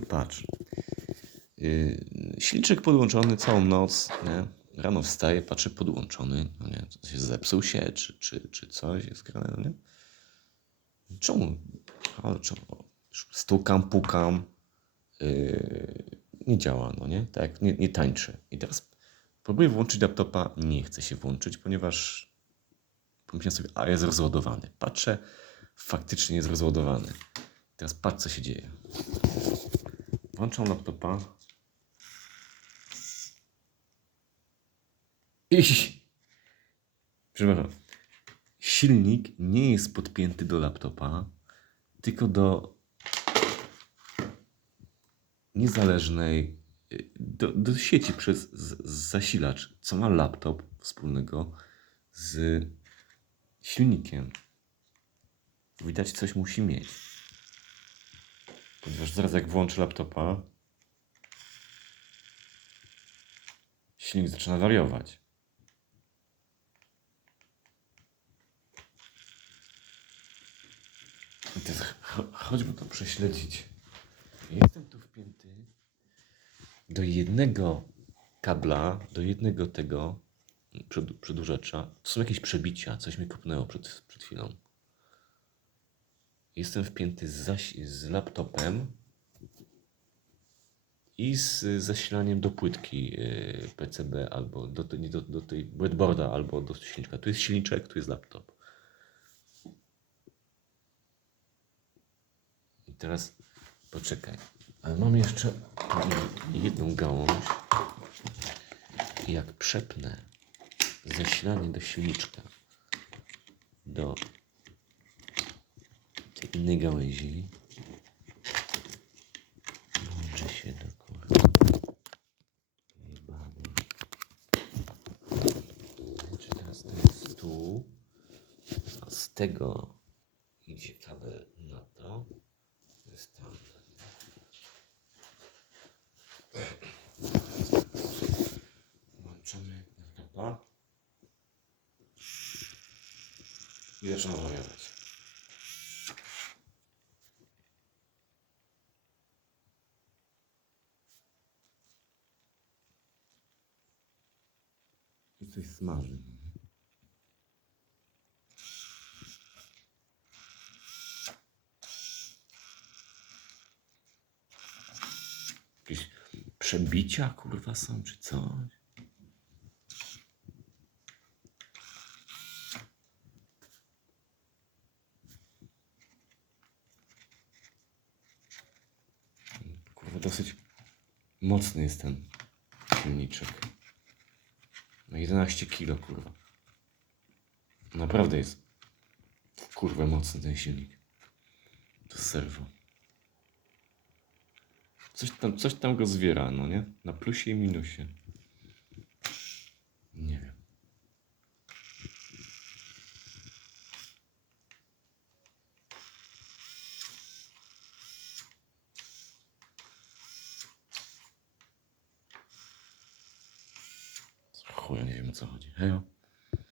Patrz. Yy, silniczek podłączony całą noc, nie? Rano wstaje, patrzę, podłączony, no nie? Się zepsuł się, czy, czy, czy coś jest grane, no nie? Czemu? Ale czemu? Stukam, pukam, yy, nie działa, no nie? Tak, nie, nie tańczy. I teraz próbuję włączyć laptopa, nie chce się włączyć, ponieważ pomyślałem sobie, a jest rozładowany. Patrzę, faktycznie jest rozładowany. Teraz patrz, co się dzieje. Włączam laptopa. I... Przepraszam. Silnik nie jest podpięty do laptopa, tylko do niezależnej, do, do sieci przez z, zasilacz, co ma laptop wspólnego z silnikiem. Widać, coś musi mieć. Ponieważ zaraz jak włączę laptopa, silnik zaczyna wariować. I teraz cho- chodźmy to prześledzić. Jestem tu wpięty do jednego kabla, do jednego tego przed, przedłużacza. To są jakieś przebicia, coś mi kopnęło przed, przed chwilą. Jestem wpięty z, z laptopem i z zasilaniem do płytki yy, PCB albo do, do, do tej breadboarda albo do silnika. Tu jest silniczek, tu jest laptop. I teraz poczekaj. Ale mam jeszcze jedną gałąź. Jak przepnę zasilanie do silniczka do innej gałęzi, włączę się do. Jebany. Czy teraz to jest tu, a z tego idzie kabel na to. To jest tam. Włączamy laptopa. I zaczynam wariować. Coś smaży. Jakieś przebicia kurwa są, czy coś? Kurwa, dosyć mocny jest ten silniczek. No 11 kilo, kurwa. Naprawdę jest kurwa mocny ten silnik. To serwo. Coś tam, coś tam go zwiera, no nie? Na plusie i minusie. Nie wiem. 会给你们找还有